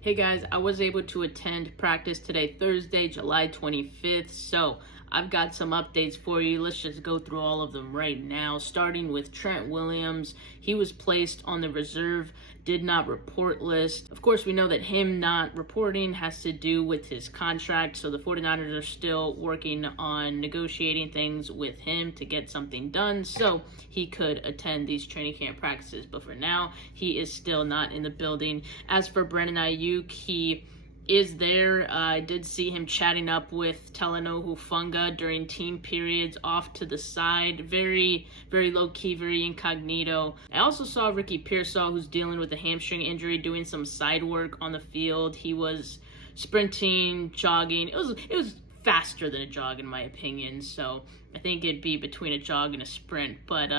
Hey guys, I was able to attend practice today, Thursday, July 25th. So I've got some updates for you. Let's just go through all of them right now. Starting with Trent Williams. He was placed on the reserve, did not report list. Of course, we know that him not reporting has to do with his contract. So the 49ers are still working on negotiating things with him to get something done so he could attend these training camp practices. But for now, he is still not in the building. As for Brandon Aiyuk, he is there. I did see him chatting up with Talanoa Hufanga during team periods off to the side. Very, very low-key, very incognito. I also saw Ricky Pearsall, who's dealing with a hamstring injury, doing some side work on the field. He was sprinting, jogging. It was faster than a jog in my opinion, so I think it'd be between a jog and a sprint, but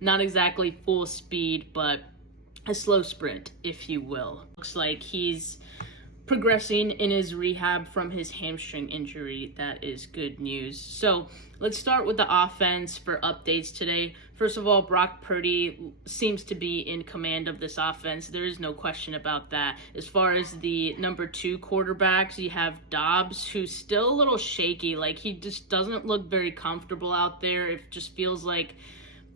not exactly full speed, but a slow sprint, if you will. Looks like he's progressing in his rehab from his hamstring injury. That is good news. So let's start with the offense for updates today. First of all, Brock Purdy seems to be in command of this offense. There is no question about that. As far as the number 2 quarterbacks, you have Dobbs, who's still a little shaky. Like, he just doesn't look very comfortable out there. It just feels like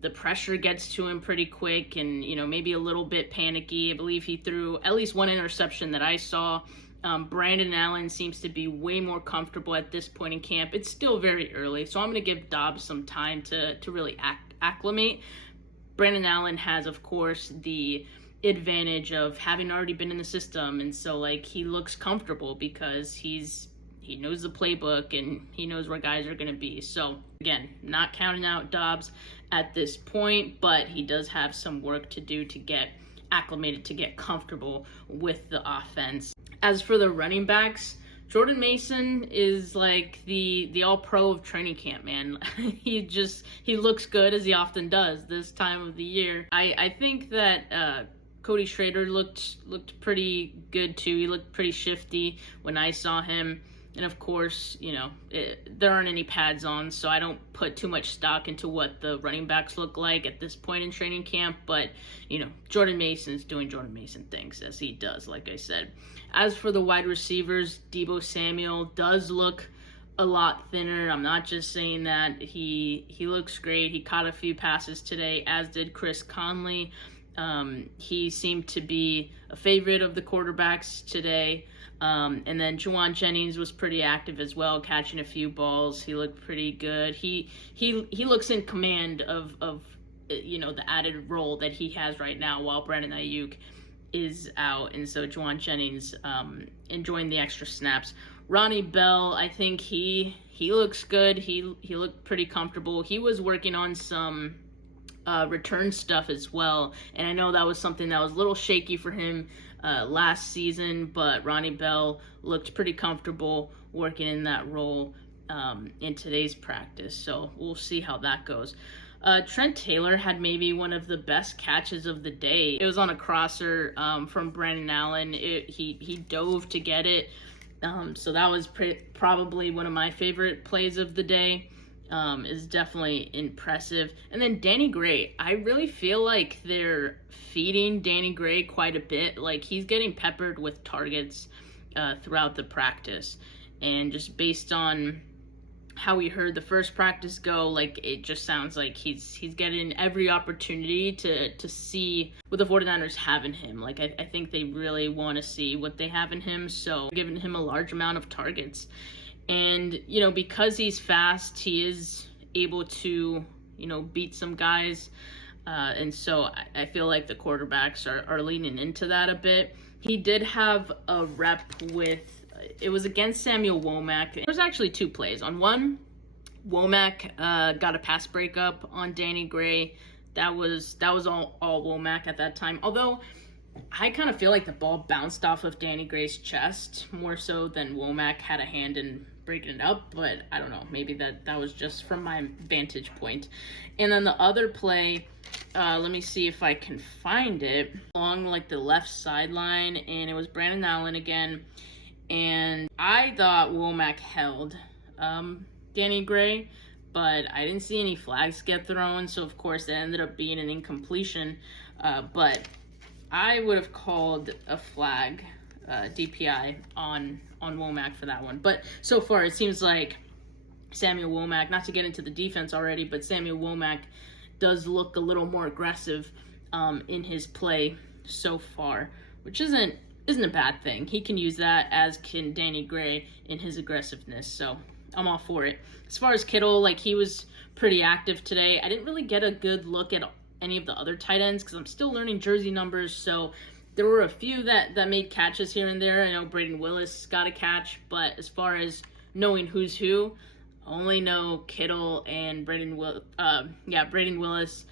the pressure gets to him pretty quick and, maybe a little bit panicky. I believe he threw at least one interception that I saw. Brandon Allen seems to be way more comfortable at this point in camp. It's still very early, so I'm going to give Dobbs some time to really acclimate. Brandon Allen has, of course, the advantage of having already been in the system, and so, he looks comfortable because he knows the playbook and he knows where guys are going to be. So, again, not counting out Dobbs at this point, but he does have some work to do to get acclimated, to get comfortable with the offense. As for the running backs, Jordan Mason is like the all-pro of training camp, man. He looks good, as he often does this time of the year. I think that Cody Schrader looked pretty good too. He looked pretty shifty when I saw him. And of course, there aren't any pads on, so I don't put too much stock into what the running backs look like at this point in training camp. But, Jordan Mason's doing Jordan Mason things, as he does, like I said. As for the wide receivers, Deebo Samuel does look a lot thinner. I'm not just saying that. He looks great. He caught a few passes today, as did Chris Conley. He seemed to be a favorite of the quarterbacks today. And then Jauan Jennings was pretty active as well, catching a few balls. He looked pretty good. He looks in command of the added role that he has right now while Brandon Aiyuk is out. And so Jauan Jennings enjoying the extra snaps. Ronnie Bell, I think he looks good. He looked pretty comfortable. He was working on some return stuff as well, and I know that was something that was a little shaky for him last season, but Ronnie Bell looked pretty comfortable working in that role in today's practice, so we'll see how that goes. Trent Taylor had maybe one of the best catches of the day. It was on a crosser from Brandon Allen. He dove to get it, so that was probably one of my favorite plays of the day. Is definitely impressive. And then Danny Gray, I really feel like they're feeding Danny Gray quite a bit. Like, he's getting peppered with targets throughout the practice, and just based on how we heard the first practice go, it just sounds like he's getting every opportunity to see what the 49ers have in him. I think they really want to see what they have in him, so giving him a large amount of targets. And, because he's fast, he is able to, beat some guys. And so I feel like the quarterbacks are leaning into that a bit. He did have a rep it was against Samuel Womack. There was actually 2 plays. On one, Womack got a pass breakup on Danny Gray. That was all Womack at that time. Although I kind of feel like the ball bounced off of Danny Gray's chest more so than Womack had a hand in breaking it up, but I don't know, maybe that was just from my vantage point. And then the other play, let me see if I can find it, along the left sideline, and it was Brandon Allen again, and I thought Womack held Danny Gray, but I didn't see any flags get thrown, so of course it ended up being an incompletion, but I would have called a flag DPI on Womack for that one. But so far, it seems like Samuel Womack, not to get into the defense already, but Samuel Womack does look a little more aggressive in his play so far, which isn't a bad thing. He can use that, as can Danny Gray in his aggressiveness. So I'm all for it. As far as Kittle, like, he was pretty active today. I didn't really get a good look at any of the other tight ends because I'm still learning jersey numbers. So there were a few that made catches here and there. I know Braden Willis got a catch, but as far as knowing who's who, I only know Kittle and Braden Willis.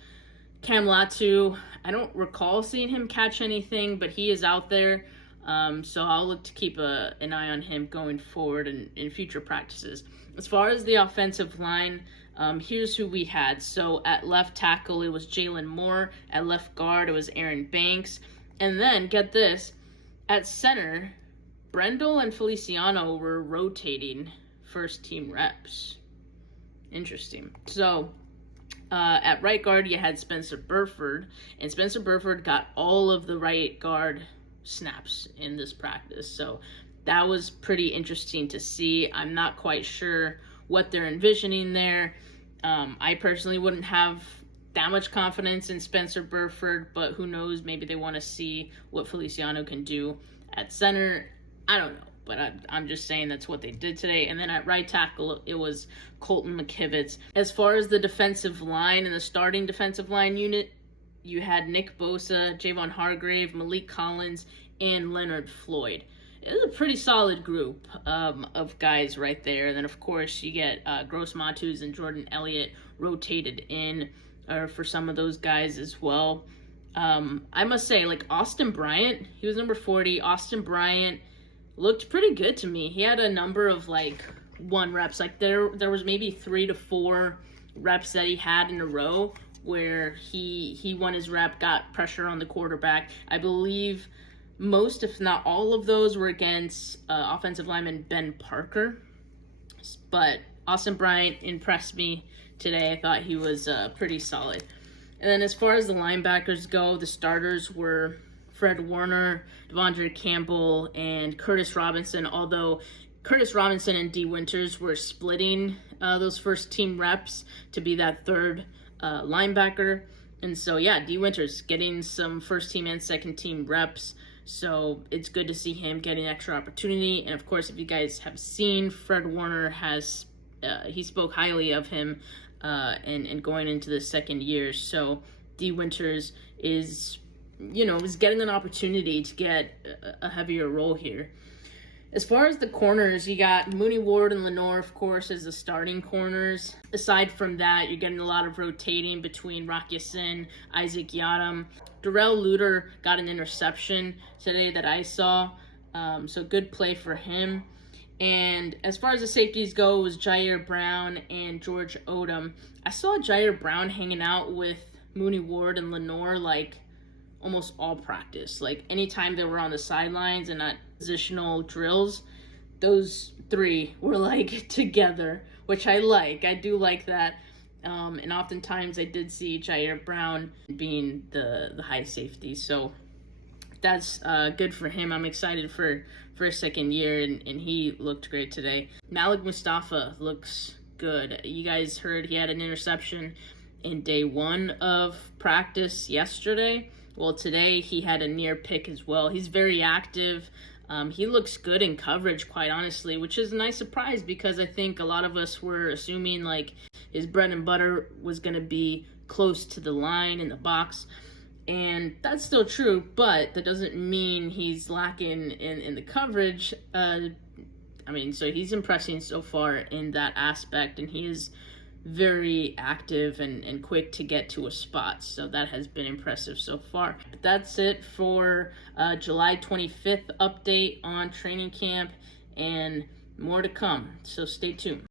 Cam Latu, I don't recall seeing him catch anything, but he is out there. So I'll look to keep an eye on him going forward in future practices. As far as the offensive line, here's who we had. So at left tackle, it was Jalen Moore. At left guard, it was Aaron Banks. And then, get this, at center, Brendel and Feliciano were rotating first team reps. Interesting. So at right guard, you had Spencer Burford. And Spencer Burford got all of the right guard snaps in this practice. So that was pretty interesting to see. I'm not quite sure what they're envisioning there. I personally wouldn't have that much confidence in Spencer Burford, but who knows, maybe they want to see what Feliciano can do at center. I don't know, but I'm just saying that's what they did today. And then at right tackle, it was Colton McKivitz. As far as the defensive line and the starting defensive line unit, you had Nick Bosa, Javon Hargrave, Malik Collins, and Leonard Floyd. It was a pretty solid group of guys right there. And then, of course, you get Gross Matos and Jordan Elliott rotated in for some of those guys as well. I must say, like, Austin Bryant, he was number 40. Austin Bryant looked pretty good to me. He had a number of, like, 1 reps. Like, there was maybe 3 to 4 reps that he had in a row where he won his rep, got pressure on the quarterback. I believe most, if not all of those, were against offensive lineman Ben Parker. But Austin Bryant impressed me today. I thought he was pretty solid. And then as far as the linebackers go, the starters were Fred Warner, Devondre Campbell, and Curtis Robinson, although Curtis Robinson and D. Winters were splitting those first team reps to be that third linebacker. And so, yeah, D. Winters getting some first team and second team reps. So it's good to see him getting extra opportunity. And of course, if you guys have seen, Fred Warner has, he spoke highly of him and going into the second year. So D. Winters is getting an opportunity to get a heavier role here. As far as the corners, you got Mooney Ward and Lenoir, of course, as the starting corners. Aside from that, you're getting a lot of rotating between Rock Ya-Sin, Isaac Yiadom. Darrell Luter got an interception today that I saw, so good play for him. And as far as the safeties go, it was Jair Brown and George Odom. I saw Jair Brown hanging out with Mooney Ward and Lenoir like almost all practice. Like anytime they were on the sidelines and at positional drills, those three were like together, which I like. I do like that. And oftentimes I did see Jair Brown being the high safety. So that's good for him. I'm excited for a second year, and he looked great today. Malik Mustafa looks good. You guys heard he had an interception in day 1 of practice yesterday. Well, today he had a near pick as well. He's very active. He looks good in coverage, quite honestly, which is a nice surprise because I think a lot of us were assuming like his bread and butter was going to be close to the line in the box. And that's still true, but that doesn't mean he's lacking in the coverage. So he's impressing so far in that aspect, and he is very active and quick to get to a spot. So that has been impressive so far. But that's it for July 25th update on training camp, and more to come. So stay tuned.